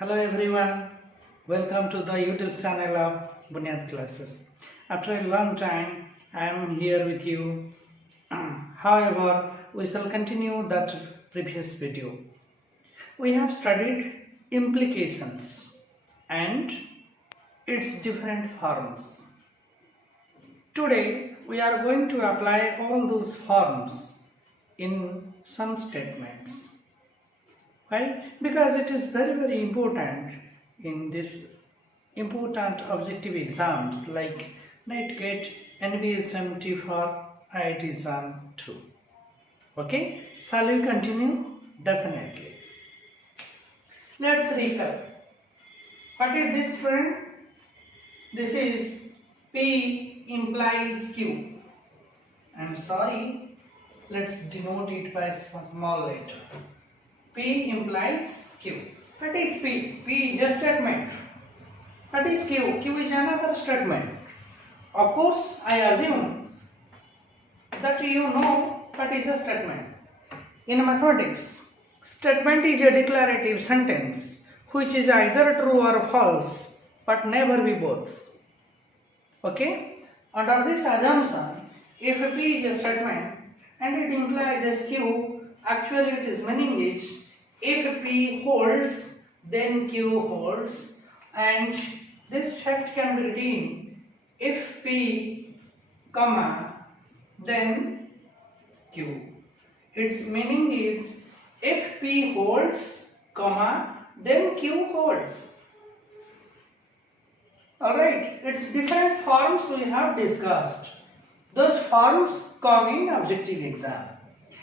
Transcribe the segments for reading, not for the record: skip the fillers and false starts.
Hello everyone, welcome to the YouTube channel of Bunyad Classes. After a long time, I am here with you. However, we shall continue that previous video. We have studied implications and its different forms. Today, we are going to apply all those forms in some statements. Why? Because it is very important in this important objective exams like NET GATE, NBSMT for IIT exam 2. Okay, shall we continue? Definitely. Let's recap. What is this, friend? This is P implies Q. I'm sorry, let's denote it by small letter. P implies Q. What is P? P is a statement. What is Q? Q is another statement. Of course, I assume that you know what is a statement. In mathematics, statement is a declarative sentence which is either true or false, but never be both. Okay? Under this assumption, if P is a statement and it implies as Q, actually its meaning is if P holds, then Q holds, and this fact can be written if P, comma, then Q. Its meaning is if P holds, comma, then Q holds. Alright, its different forms we have discussed. Those forms come in objective exam.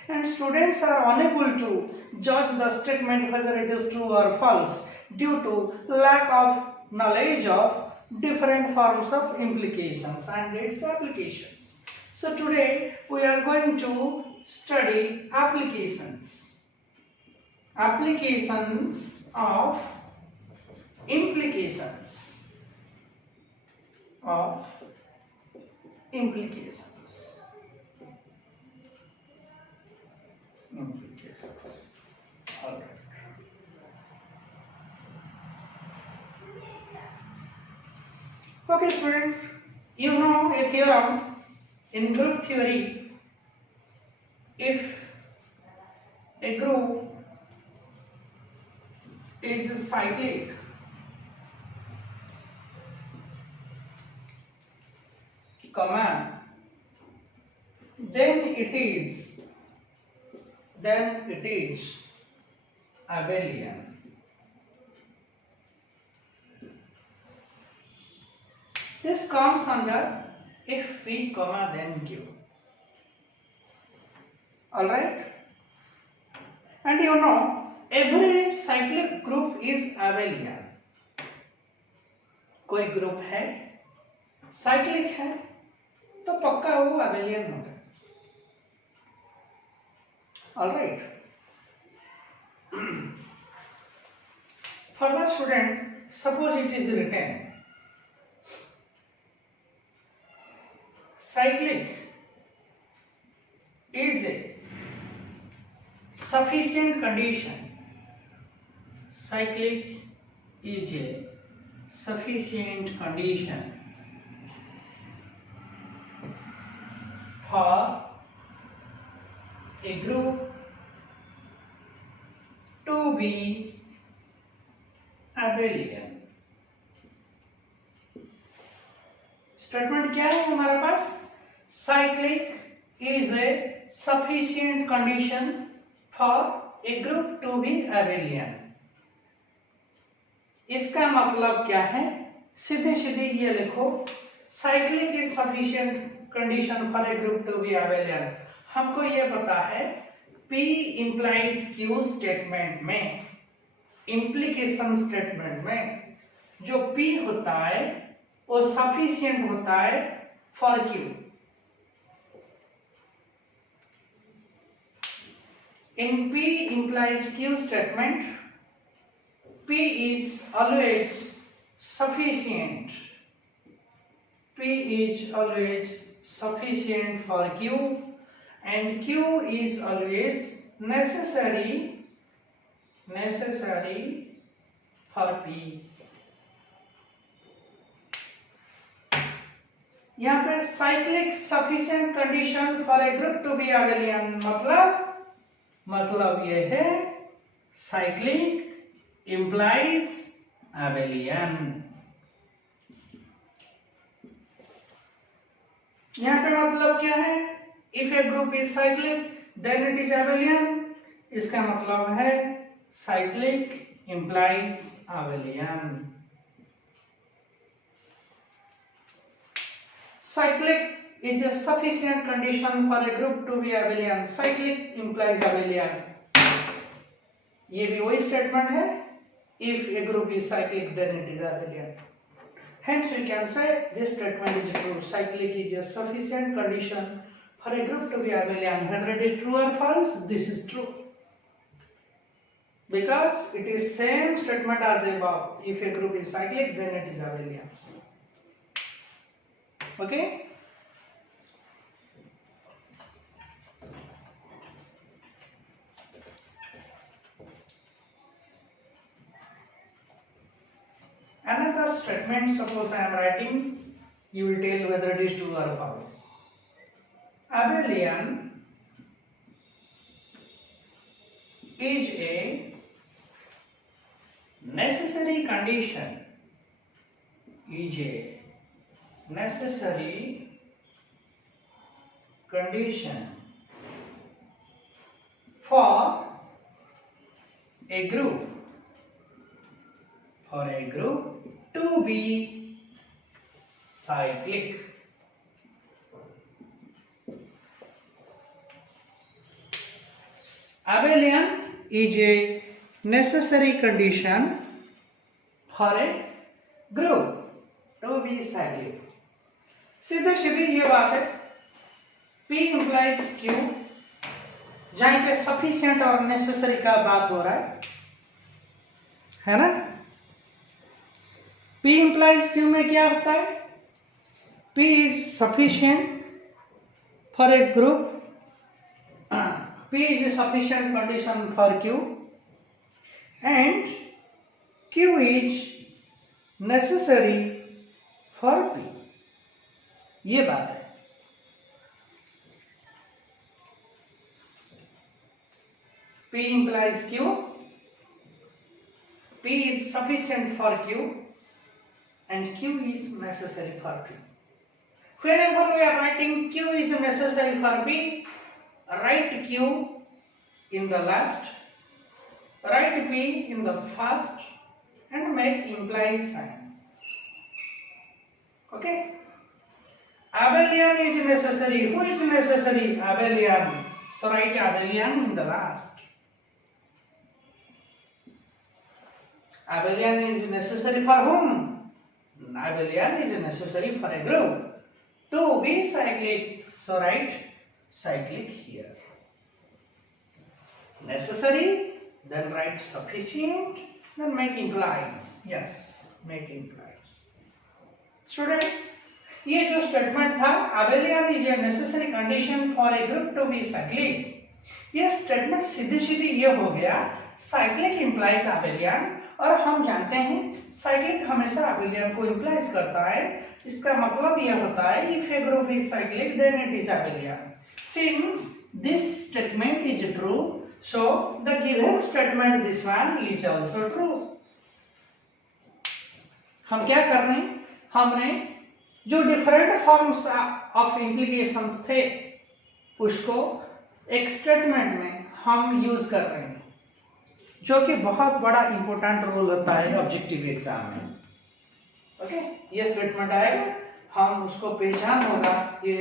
And students are unable to judge the statement whether it is true or false due to lack of knowledge of different forms of implications and its applications. So today we are going to study applications. Applications of implications. Of implications. Alright. Okay, student, you know a theorem in group theory. If a group is cyclic, comma, then it is abelian. This comes under if P, comma, then Q. Alright? And you know, every cyclic group is abelian. कोई group है cyclic है तो पक्का वो abelian होगा. Alright. Further, student, suppose it is written cyclic is a sufficient condition. Cyclic is a sufficient condition for a group to be abelian. Statement क्या है हमारे पास? Cyclic is a sufficient condition for a group to be abelian. इसका मतलब क्या है? सीधे सीधे ये लिखो, cyclic is sufficient condition for a group to be abelian. हमको ये पता है P implies Q स्टेटमेंट में, implication स्टेटमेंट में जो P होता है वो सफिशिएंट होता है for Q. In P implies Q statement, P is always sufficient. P is always sufficient for Q, and Q is always necessary for P। यहाँ पे cyclic sufficient condition for a group to be abelian, मतलब ये है cyclic implies abelian. यहाँ पे मतलब क्या है, if a group is cyclic then it is abelian, इसका मतलब है cyclic implies abelian. Cyclic is a sufficient condition for a group to be abelian. Cyclic implies abelian. ये भी वही स्टेटमेंट है, if a group is cyclic then it is abelian. Hence we can say this statement is true. Cyclic is a sufficient condition for a group to be abelian. Whether it is true or false, this is true. Because it is same statement as above. If a group is cyclic then it is abelian. Okay, another statement, suppose I am writing, you will tell whether it is true or false. Abelian is a necessary condition, is a necessary condition for a group to be cyclic. Abelian is a necessary condition for a group to be cyclic. सीधे सीधी ये बात है, P implies Q, जहां पे sufficient और necessary का बात हो रहा है ना। P implies Q में क्या होता है, P is sufficient for a group, P is a sufficient condition for Q and Q is necessary for P, ये बात है। P implies Q, P is sufficient for Q and Q is necessary for P. Whenever we are writing Q is necessary for P, write Q in the last, write P in the first and make implies sign. Okay. Abelian is necessary. Who is necessary? Abelian. So write abelian in the last. Abelian is necessary for whom? Abelian is necessary for a group to be cyclic. So write cyclic here. Necessary, then write sufficient, then make implies. Yes, make implies. Student, ये जो statement था abelian is a necessary condition for a group to be cyclic, ये statement सीधी सीधी ये हो गया cyclic implies abelian, और हम जानते हैं cyclic हमेशा abelian को implies करता है। इसका मतलब ये होता है if a group is cyclic then it is abelian. Since this statement is true, so the given statement this one is also true. हम क्या कर रहे हैं, हमने जो डिफरेंट फॉर्म्स ऑफ इम्प्लीकेशंस थे उसको एक स्टेटमेंट में हम यूज कर रहे हैं, जो कि बहुत बड़ा इंपॉर्टेंट रोल होता है ऑब्जेक्टिव एग्जाम में। ओके, ये स्टेटमेंट आएगा, हम उसको पहचान होगा ये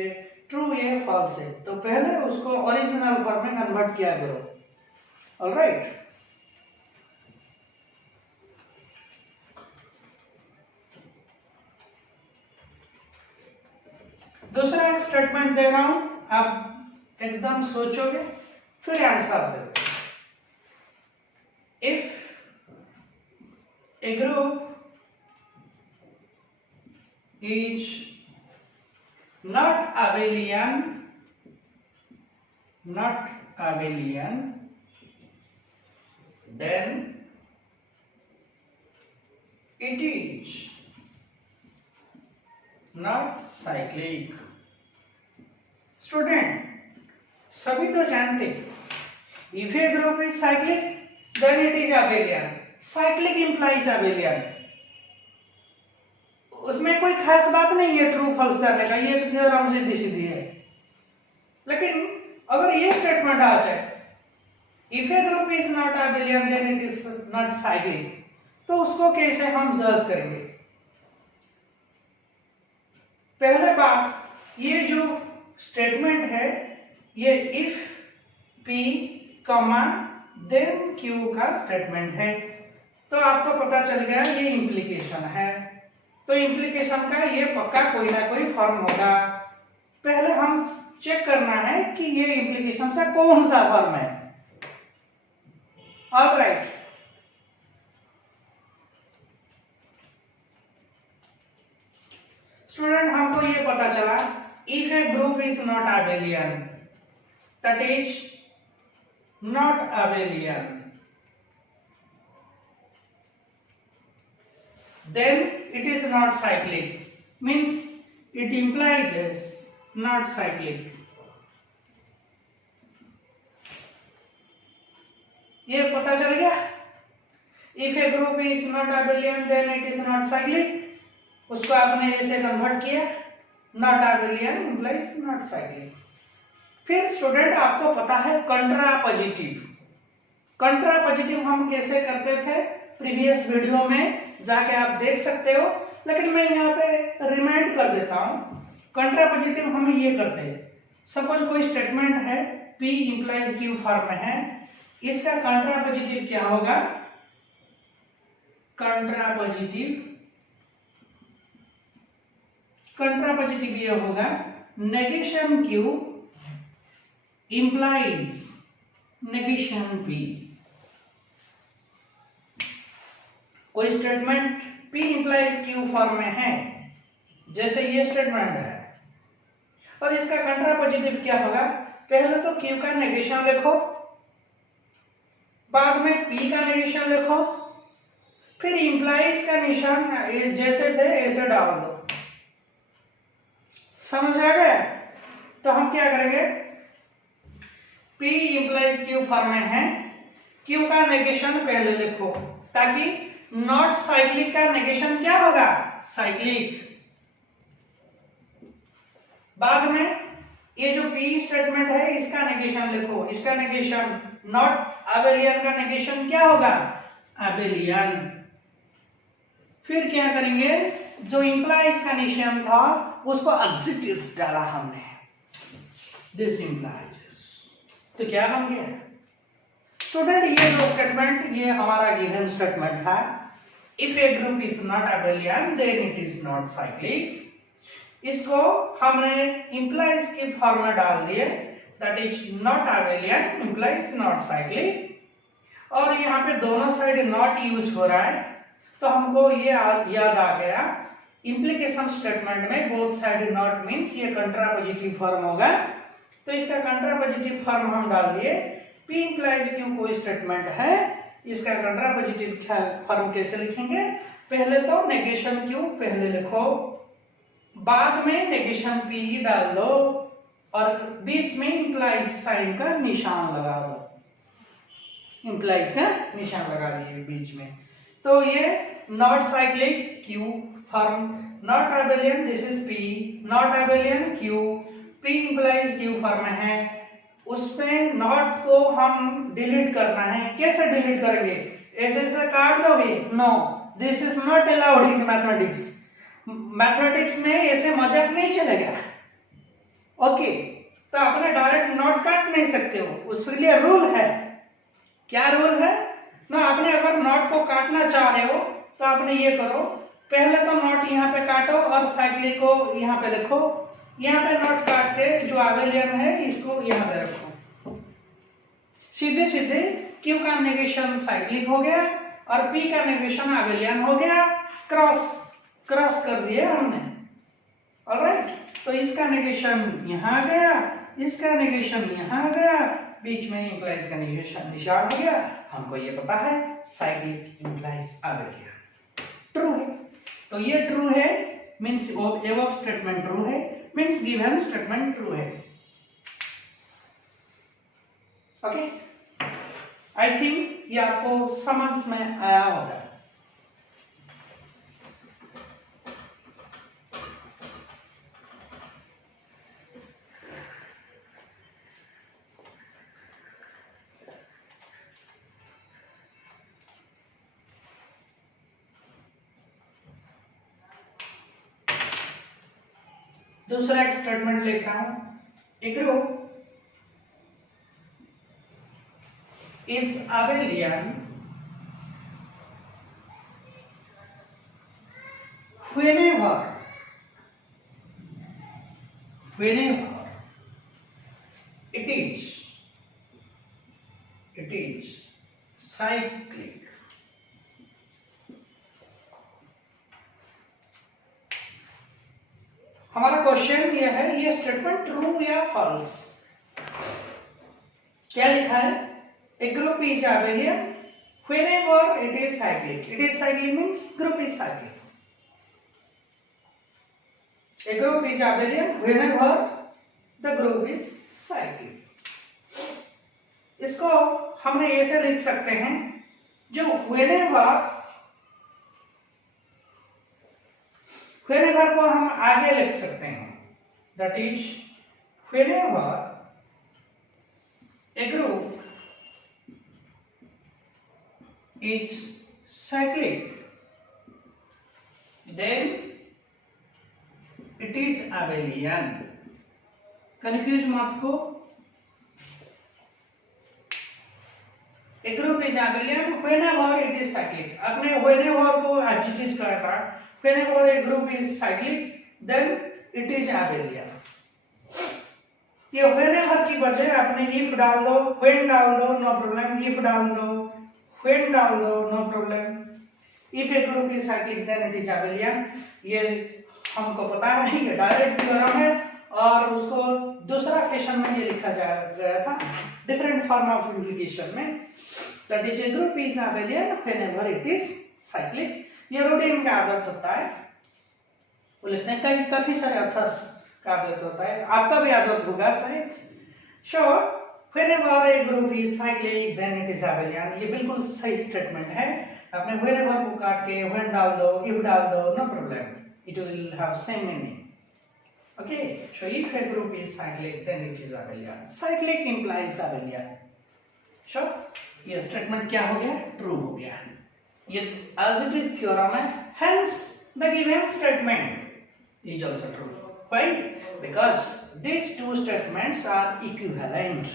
ट्रू है फॉल्स है, तो पहले उसको ओरिजिनल फॉर्म में कन्वर्ट किया करो। ऑलराइट, दूसरा एक स्टेटमेंट दे रहा हूं, आप एकदम सोचोगे फिर answer they. If a group is not abelian, then it is not cyclic. Student, सभी तो जानते if a group is cyclic then it is abelian. cyclic implies abelian. उसमें कोई खास बात नहीं है ट्रू फॉल्स करने का, ये थ्योरम सीधी सीधी है। लेकिन अगर ये स्टेटमेंट आ जाए if a group is not abelian then it is not cyclic, तो उसको कैसे हम जज करेंगे? पहले बात, ये जो स्टेटमेंट है ये if p कमा देन q का स्टेटमेंट है, तो आपको पता चल गया ये इंप्लीकेशन है। तो इंप्लीकेशन का ये पक्का कोई ना कोई फॉर्म होगा। पहले हम चेक करना है कि ये इंप्लीकेशन का कौन सा फॉर्म है। ऑलराइट, स्टूडेंट, हमको ये पता चला if a group is not abelian, that is not abelian, then it is not cyclic, means it implies this not cyclic. ये पता चल गया। if a group is not abelian then it is not cyclic, उसको आपने ऐसे convert किया, not abelian implies not cyclic। फिर student आपको पता है कंट्रापोजिटिव। कंट्रापोजिटिव हम कैसे करते थे प्रीवियस वीडियो में, जाके आप देख सकते हो, लेकिन मैं यहाँ पे रिमाइंड कर देता हूँ। कंट्रापोजिटिव हम ये करते हैं, सपोज कोई स्टेटमेंट है P implies Q फॉर्म में है, इसका कंट्रापोजिटिव क्या होगा? कंट्रापोजिटिव ये होगा negation Q implies negation P। कोई statement P implies Q form में है, जैसे ये स्टेटमेंट है, और इसका कंट्रापोजिटिव क्या होगा? पहले तो Q का नेगेशन लिखो, बाद में P का नेगेशन लिखो, फिर implies का निशान जैसे थे ऐसे डाल दो। समझ आ गया? तो हम क्या करेंगे, P implies Q फॉर्म में है, Q का नेगेशन पहले लिखो, ताकि नॉट साइक्लिक का नेगेशन क्या होगा? साइक्लिक। बाद में ये जो P स्टेटमेंट है इसका नेगेशन लिखो, इसका नेगेशन नॉट abelian का नेगेशन क्या होगा? abelian। फिर क्या करेंगे, जो implies का निशान था उसको adjectives डाला हमने, this implies, तो क्या बन गया? स्टूडेंट, ये जो स्टेटमेंट ये हमारा गिवन स्टेटमेंट था, if a group is not abelian then it is not cyclic, इसको हमने implies के फॉर्म में डाल दिए, that is not abelian implies not cyclic, और यहाँ पे दोनों साइड नॉट यूज हो रहा है, तो हमको ये याद आ गया इंप्लीकेशन स्टेटमेंट में बोथ साइड नॉट मींस ये कंट्रापोजिटिव फॉर्म होगा, तो इसका कंट्रापोजिटिव फॉर्म हम डाल दिए। P implies Q कोई स्टेटमेंट है, इसका कंट्रापोजिटिव फॉर्म कैसे लिखेंगे? पहले तो नेगेशन Q पहले लिखो, बाद में नेगेशन P डाल दो, और बीच में implies साइन का निशान लगा दो, implies का निशान लगा दिए बीच में। तो ये not cyclic Q form, not abelian this is P, not abelian Q, P implies Q form में है, उसमें नॉट को हम डिलीट करना है। कैसे डिलीट करेंगे? ऐसे ऐसे काट दोगे? No, this is not allowed in mathematics. Mathematics में ऐसे मजाक नहीं चलेगा। ओके, तो आपने डायरेक्ट नॉट काट नहीं सकते हो, उसके लिए रूल है। क्या रूल है ना? आपने अगर नॉट को काटना चाह रहे हो तो आपने ये करो, पहले तो नॉट यहाँ पे काटो और साइक्लिक को यहाँ पे लिखो, यहाँ पे नॉट काट के जो abelian है इसको यहाँ पे रखो, सीधे सीधे Q का नेगेशन साइक्लिक हो गया और P का नेगेशन abelian हो गया, क्रॉस कर दिए हमने। ऑलराइट, तो इसका नेगेशन यहाँ आ गया, इसका नेगेशन यहाँ आ गया, बीच में इंप्लाइज का निशान हो गया। हमको ये पता है साइक्लिक इंप्लाइज abelian। ट्रू है। तो ये ट्रू है मीन्स एबव स्टेटमेंट ट्रू है, मीन्स गिवन स्टेटमेंट ट्रू है। ओके, आई थिंक ये आपको समझ में आया होगा। दूसरा एक स्टेटमेंट लिखा हूं, a group is abelian whenever it is cyclic। हमारा क्वेश्चन यह है, ये स्टेटमेंट ट्रू या फॉल्स? क्या लिखा है? A group is abelian whenever it is cyclic। It is cyclic means group is cyclic। A group is abelian whenever the group is cyclic। इसको हमने ऐसे लिख सकते हैं, जो whenever को हम आगे लिख सकते हैं, that is whenever a group is cyclic then it is abelian। Confuse मत हो। A group is abelian whenever it is cyclic। आपने whenever को आज चीज कहा था, whenever a group is cyclic then it is abelian। ये whenever की बजाय आपने if डाल दो, when डाल दो, नो प्रॉब्लम, if डाल दो, when डाल दो, no problem. if a group is cyclic then it is abelian। ये हमको पता है, ये डायरेक्ट थ्योरम है, और उसको दूसरा क्वेश्चन में ये लिखा गया था डिफरेंट फॉर्म ऑफ इंप्लीकेशन में, that is a group is abelian whenever it is cyclic। ये रूटीन का आदत होता है, वो लिखने का काफी सारे अर्थस का आदत होता है, आपका भी आदत होगा शायद। सो whenever a group is cyclic then it is abelian। ये बिल्कुल सही स्टेटमेंट है। आपने whenever को काट के when डाल दो, if डाल दो, no problem, it will have same meaning। okay, so if a group is cyclic then it is abelian। cyclic implies abelian। so ये स्टेटमेंट क्या हो गया? ट्रू हो गया। ये as it is theorem है, hence the given statement is also true। why? because these two statements are equivalent।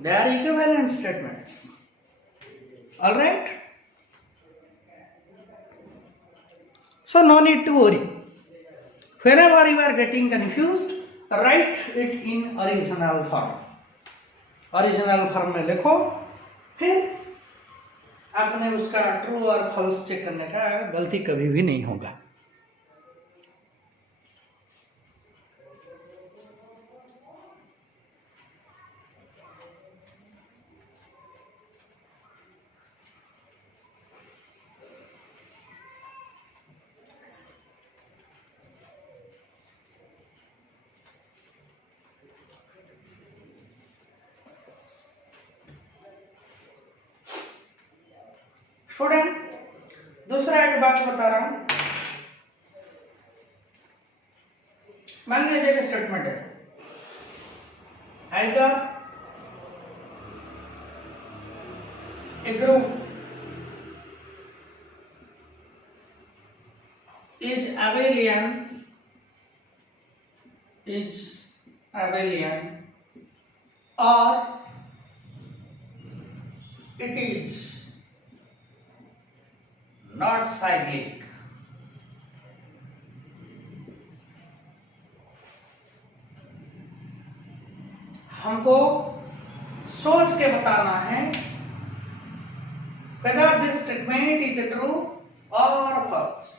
they are equivalent statements। all right, so no need to worry। whenever you are getting confused, write it in original form। original form में लिखो, फिर आपने उसका true और false check करने का गलती कभी भी नहीं होगा। स्टूडेंट, दूसरा एक बात बता रहा हूं, मान लीजिए कि स्टेटमेंट है either a group is abelian or it is not cyclic। हमको सोच के बताना है whether this statement is true or false।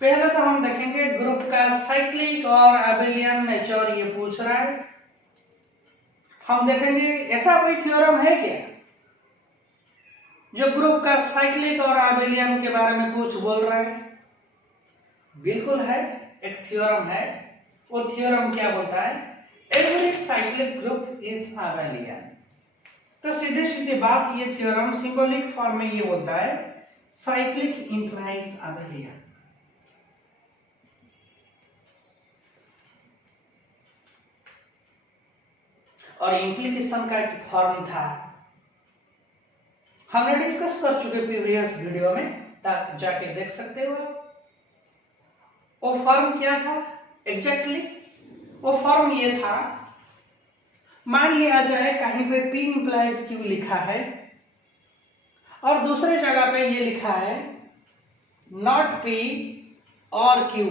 पहले तो हम देखेंगे ग्रुप का साइक्लिक और एबेलियन नेचर, ये पूछ रहा है। हम देखेंगे ऐसा कोई थ्योरम है क्या जो ग्रुप का साइक्लिक और आबेलियन के बारे में कुछ बोल रहा है? बिल्कुल है, एक थ्योरम है। वो थ्योरम क्या बोलता है? Every cyclic group is abelian. तो सीधे सीधे बात, ये थ्योरम सिंबॉलिक फॉर्म में ये बोलता है साइक्लिक इंप्लाइज आबेलियन। और इंप्लीकेशन का एक फॉर्म था, हमने डिस्कस कर चुके प्रीवियस वीडियो में, तक जाके देख सकते हो आप। वो फॉर्म क्या था एग्जैक्टली? वो फॉर्म ये था, मान लिया जाए कहीं पे P इंप्लाइज Q लिखा है और दूसरे जगह पे ये लिखा है नॉट P और Q।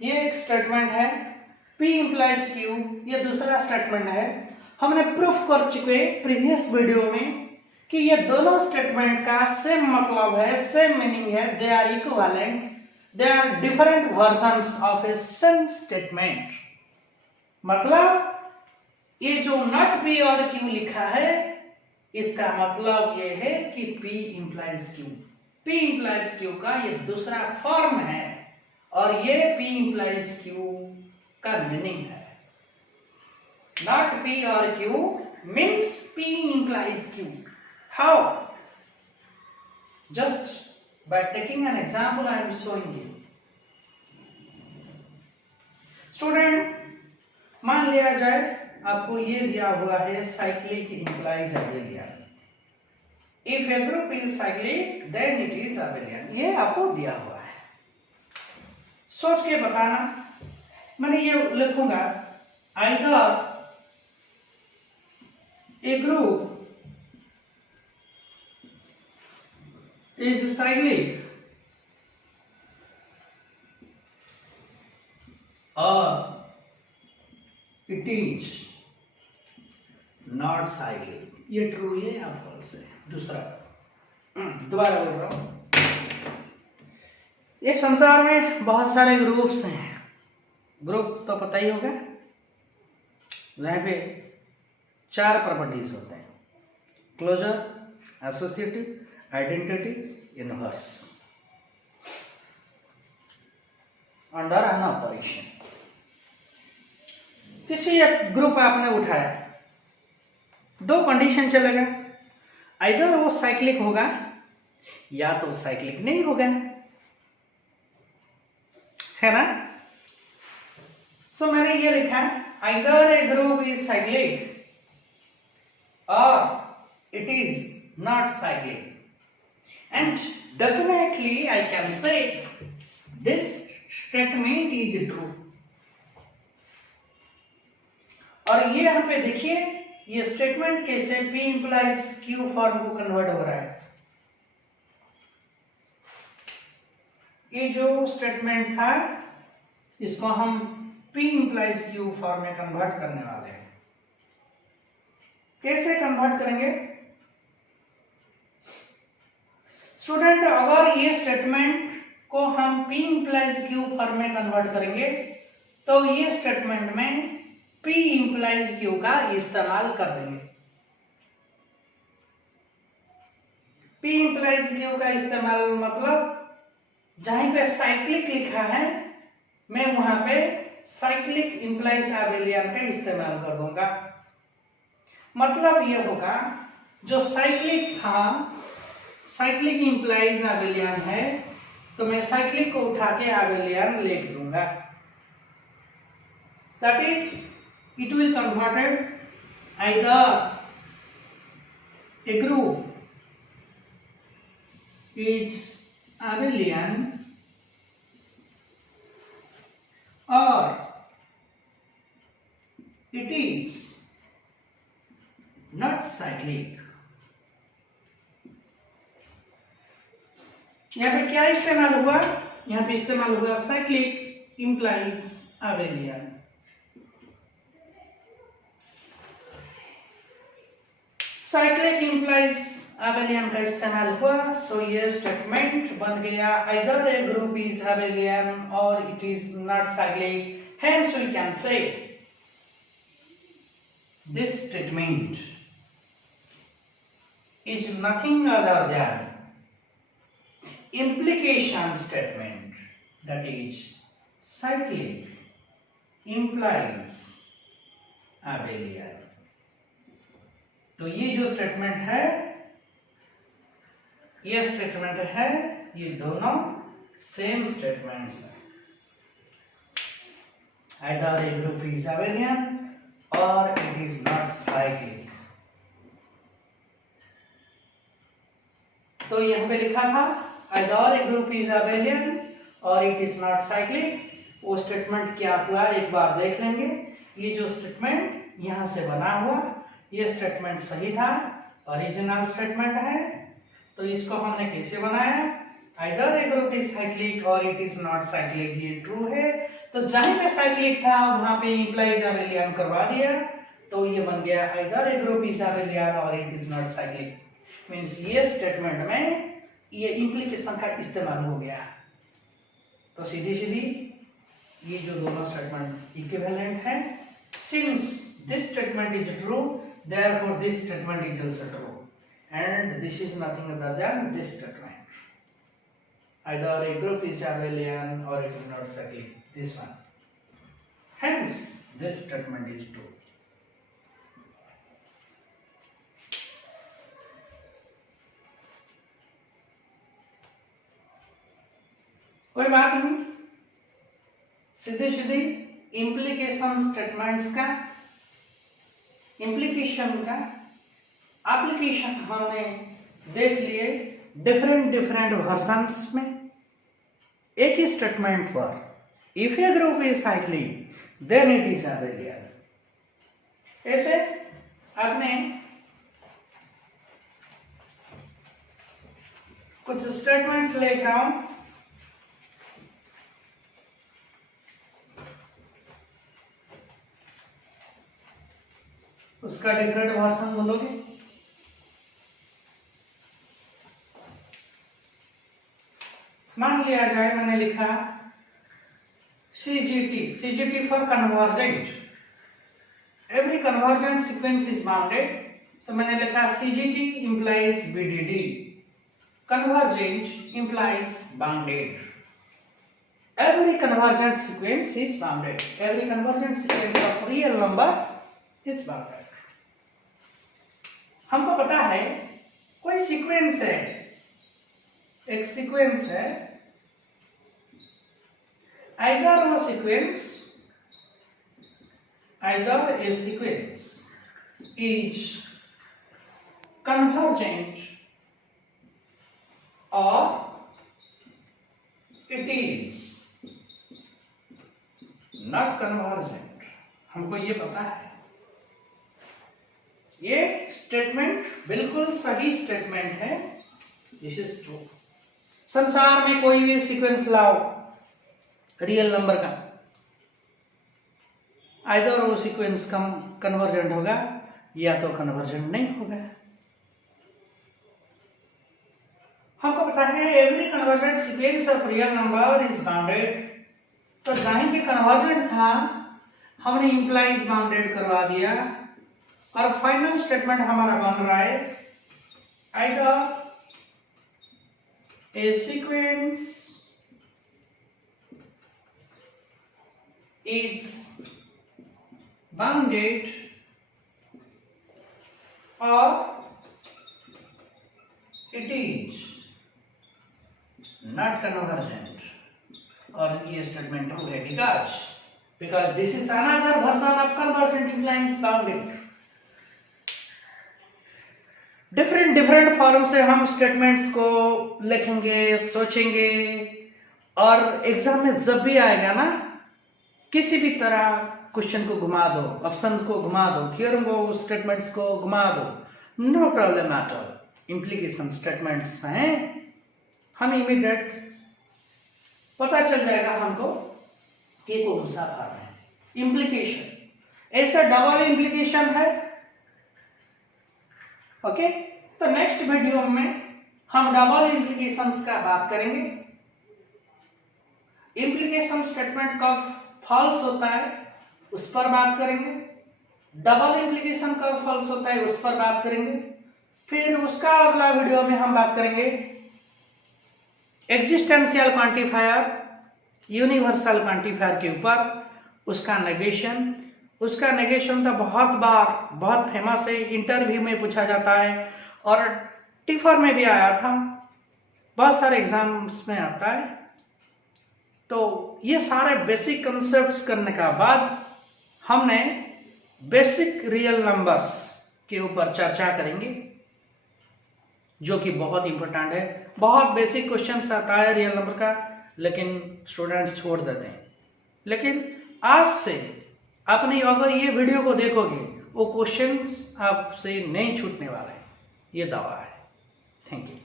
ये एक स्टेटमेंट है, P इंप्लाइज Q, ये दूसरा स्टेटमेंट है। हमने प्रूफ कर चुके प्रीवियस वीडियो में कि ये दोनों स्टेटमेंट का सेम मतलब है, सेम मीनिंग है, they are equivalent, they are different versions of a same statement. मतलब ये जो नॉट P और Q लिखा है, इसका मतलब ये है कि P implies Q, P implies Q का ये दूसरा फॉर्म है और ये P इंप्लाइज Q का मीनिंग है। Not P or Q means P implies Q. How? Just by taking an example I am showing you. Student, मान लिया जाए आपको ये दिया हुआ है cyclic implies abelian. If a group is cyclic, then it is abelian. ये आपको दिया हुआ है, सोच के बताना। मैंने ये लिखूंगा either a group is cyclic or it is not cyclic। ये ट्रू है या फॉल्स है? दूसरा, दोबारा बोल रहा हूं, एक संसार में बहुत सारे ग्रुप्स हैं। ग्रुप तो पता ही होगा, यहाँ पे 4 प्रॉपर्टीज होते हैं, closure, associative, identity, inverse, under an operation. किसी एक ग्रुप आपने उठाया, 2 कंडीशन चलेगा, आइदर वो साइक्लिक होगा या तो साइक्लिक नहीं होगा, है ना? सो मैंने ये लिखा either A group is cyclic or it is not cyclic, and definitely I can say this statement is true। और ये यहाँ पे देखिए, ये स्टेटमेंट कैसे P implies Q फॉर्म को कन्वर्ट हो रहा है। ये जो स्टेटमेंट था इसको हम P implies Q फॉर्म में कन्वर्ट करने वाले हैं। कैसे कन्वर्ट करेंगे स्टूडेंट? अगर ये स्टेटमेंट को हम P implies Q फॉर्म में कन्वर्ट करेंगे तो ये स्टेटमेंट में P implies Q का इस्तेमाल कर देंगे। P implies Q का इस्तेमाल मतलब जहां पे साइक्लिक लिखा है मैं वहां पे साइक्लिक implies abelian का इस्तेमाल कर दूंगा। मतलब ये होगा जो साइक्लिक था, साइक्लिक implies abelian है, तो मैं साइक्लिक को उठा के abelian लिख दूंगा। That is, it will converted either a group is abelian or it is not cyclic। यहाँ पे क्या इस्तेमाल हुआ? यहाँ पे इस्तेमाल हुआ cyclic implies abelian। Cyclic implies abelian का इस्तेमाल हुआ, सो ये स्टेटमेंट बन गया either a group is abelian or it is not cyclic, hence we can say this statement is nothing other than implication statement, that is cyclic implies abelian। तो ये जो statement है, ये स्टेटमेंट है, ये दोनों सेम स्टेटमेंट्स हैं। Either a group is abelian or it is not cyclic। तो यहाँ पे लिखा था either a group is abelian or it is not cyclic। वो स्टेटमेंट क्या हुआ एक बार देख लेंगे। ये जो स्टेटमेंट यहाँ से बना हुआ, ये स्टेटमेंट सही था, ओरिजिनल स्टेटमेंट है। तो इसको हमने कैसे बनाया, either a group is cyclic or it is not cyclic, ये ट्रू है। तो जहां पे साइक्लिक था वहां पे इंप्लाइज abelian करवा दिया, तो ये बन गया either a group is abelian or it is not cyclic। Means ये स्टेटमेंट में ये इंप्लीकेशन का इस्तेमाल हो गया। तो सीधी सीधी ये जो दोनों स्टेटमेंट इक्विवेलेंट है। Since this statement is true, therefore this statement is also true, and this is nothing other than this statement, either a group is abelian or it is not cyclic, this one, hence this statement is true। कोई बात नहीं, सीधे सीधे implication statements का, implication का application हमने देख लिए डिफरेंट वर्जन्स में। एक ही स्टेटमेंट पर if a group is cyclic then it is abelian। ऐसे आपने कुछ स्टेटमेंट्स लिख रहा हूं, उसका डिफरेंट वर्जन बोलोगे। मान लिया जाए मैंने लिखा CGT for convergent, every convergent sequence is bounded. तो मैंने लिखा CGT implies BDD, convergent implies bounded, every convergent sequence is bounded, every convergent sequence of real number is bounded। हमको पता है कोई सीक्वेंस है, एक सीक्वेंस है, either a sequence is convergent or it is not convergent। हमको ये पता है, ये स्टेटमेंट बिल्कुल सही स्टेटमेंट है, दिस इज ट्रू। संसार में कोई भी सीक्वेंस लाओ रियल नंबर का, आइदर वो सीक्वेंस कन्वर्जेंट होगा या तो कन्वर्जेंट नहीं होगा। हमको पता है every convergent sequence of real number is bounded. तो जहां भी कन्वर्जेंट था हमने इंप्लाइज बाउंडेड करवा दिया, और फाइनल स्टेटमेंट हमारा बन रहा है either A sequence is bounded और इट इज नॉट कन्वर्जेंट। और ये स्टेटमेंट ट्रू है because this is another version of convergent implies bounded. Different form से हम स्टेटमेंट्स को लिखेंगे, सोचेंगे, और एग्जाम में जब भी आएगा ना, किसी भी तरह क्वेश्चन को घुमा दो, ऑप्शन को घुमा दो, थ्योरम को, स्टेटमेंट्स को घुमा दो, no problem at all. Implication statements हैं, हम इमीडिएट पता चल जाएगा हमको कि कौन सा फॉर्म है। इंप्लीकेशन ऐसा डबल इंप्लीकेशन है। ओके, तो नेक्स्ट वीडियो में हम डबल इंप्लीकेशंस का बात करेंगे। इंप्लीकेशन स्टेटमेंट कब फॉल्स होता है उस पर बात करेंगे। डबल इम्प्लीकेशन का फॉल्स होता है, उस पर बात करेंगे। फिर उसका अगला वीडियो में हम बात करेंगे एग्जिस्टेंशियल क्वांटिफायर, यूनिवर्सल क्वांटिफायर के ऊपर, उसका नेगेशन। उसका नेगेशन तो बहुत बार बहुत फेमस है, इंटरव्यू में पूछा जाता है और टिफर में भी आया था, बहुत सारे एग्जाम्स में आता है। तो ये सारे बेसिक कंसेप्ट्स करने का बाद हमने बेसिक रियल नंबर्स के ऊपर चर्चा करेंगे, जो कि बहुत इंपॉर्टेंट है। बहुत बेसिक क्वेश्चंस आता है रियल नंबर का, लेकिन स्टूडेंट्स छोड़ देते हैं। लेकिन आज से अपनी अगर ये वीडियो को देखोगे, वो क्वेश्चंस आपसे नहीं छूटने वाले हैं, ये दावा है। Thank you.